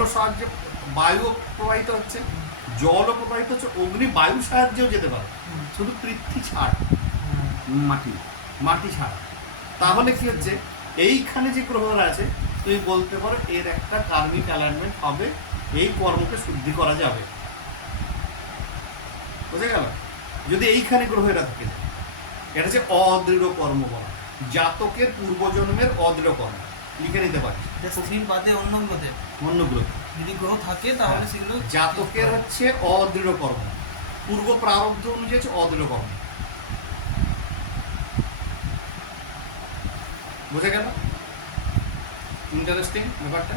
জলও সাহায্যে বায়ু প্রবাহিত হচ্ছে, জলও প্রবাহিত হচ্ছে, অগ্নি বায়ু সাহায্যেও যেতে পারে, শুধু পৃথ্বী ছাড়, মাটি ছাড়া। তাহলে কি হচ্ছে, এইখানে যে গ্রহরা আছে তুমি বলতে পারো এর একটা কার্মিক অ্যালাইনমেন্ট হবে, এই কর্মকে শুদ্ধি করা যাবে। বুঝে গেল? যদি এইখানে গ্রহেরা থাকে, এটা হচ্ছে অদৃঢ় কর্ম বলা, জাতকের পূর্বজন্মের অদৃঢ় কর্ম। লিখে নিতে পারি স্ত্রীর বাদে অন্য গ্রহে, অন্য গ্রহ যদি গ্রহ থাকে তাহলে সেগুলো জাতকের হচ্ছে অদৃঢ় কর্ম, পূর্ব প্রারব্ধ অনুযায়ী হচ্ছে অদৃঢ় কর্ম। বুঝে গেল? ইন্টারেস্টিং ব্যাপারটা।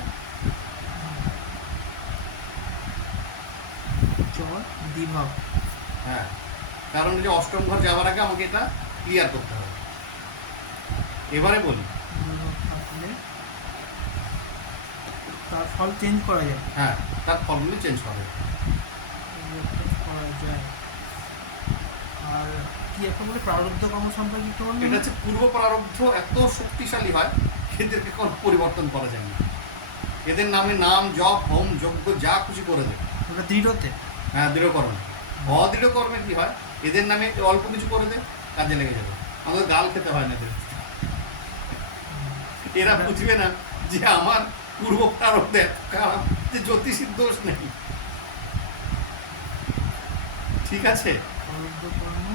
জল দ্বিভাব। হ্যাঁ, কারণ যে অষ্টম ঘর যাওয়ার আগে আমাকে এটা ক্লিয়ার করতে হবে। এবারে বলি, থাকলে তার ফল চেঞ্জ করা যায়। হ্যাঁ, তার ফলগুলি চেঞ্জ করা যায়। করা যায়। আর কি একটা বলে প্রারব্ধ কর্ম সম্পর্কে একটু বলুন। এটা হচ্ছে পূর্ব প্রারব্ধ এত শক্তিশালী হয়, এদেরকে কোনো পরিবর্তন করা যায় না। এদের নামে নাম জপ হোম যজ্ঞ যা খুশি করে দেয়। ওটা দৃঢ়তে। হ্যাঁ, দৃঢ় কর্মে। অদৃঢ় কর্মে কি হয়, এদের নামে অল্প কিছু করে দেয়, কাজে লেগে যাবে। আমাদের গাল খেতে হয় না এদের। এরা বুঝবে না যে আমার পূর্ব প্রারব্ধে এত খারাপ যে জ্যোতিষীর দোষ নেই। ঠিক আছে? প্রারব্ধ কর্ম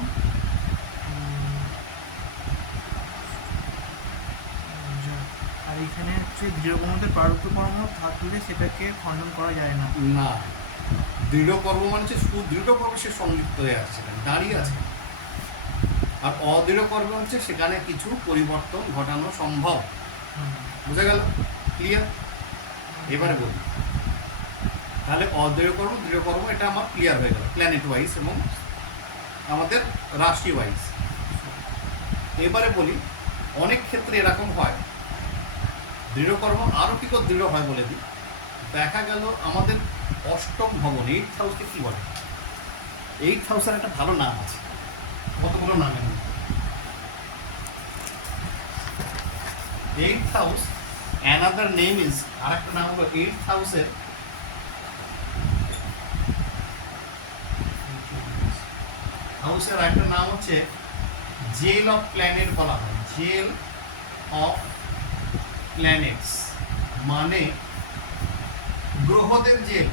আর এখানে হচ্ছে দৃঢ়কর্মতে প্রারব্ধ কর্ম থাকলে সেটাকে খণ্ডন করা যায় না। না, দৃঢ় কর্ম মানে হচ্ছে সুদৃঢ় কর্মে সে সংযুক্ত হয়ে আছে, সেখানে দাঁড়িয়ে আছে। আর অদৃঢ় কর্ম হচ্ছে সেখানে কিছু পরিবর্তন ঘটানো সম্ভব। বুঝা গেল? ক্লিয়ার? এবারে বলি, তাহলে অদৃঢ় কর্ম দৃঢ় কর্ম এটা আমার ক্লিয়ার হয়ে গেল প্ল্যানেট ওয়াইজ এবং আমাদের রাশি ওয়াইজ। এবারে বলি, অনেক ক্ষেত্রে এরকম হয়, দৃঢ় কর্ম আরও কি করে দৃঢ় হয় বলে দিই। দেখা গেল আমাদের অষ্টম ভবন, 8th হাউসকে কী বলে? 8th হাউসের একটা ভালো নাম আছে, কতগুলো নামের মধ্যে 8th house, another name is, আর একটা নাম হলো 8th হাউসের একটা নাম হচ্ছে জেল অফ প্ল্যানেট বলা হয়। জেল অফ প্ল্যানেটস মানে গ্রহদের জেল।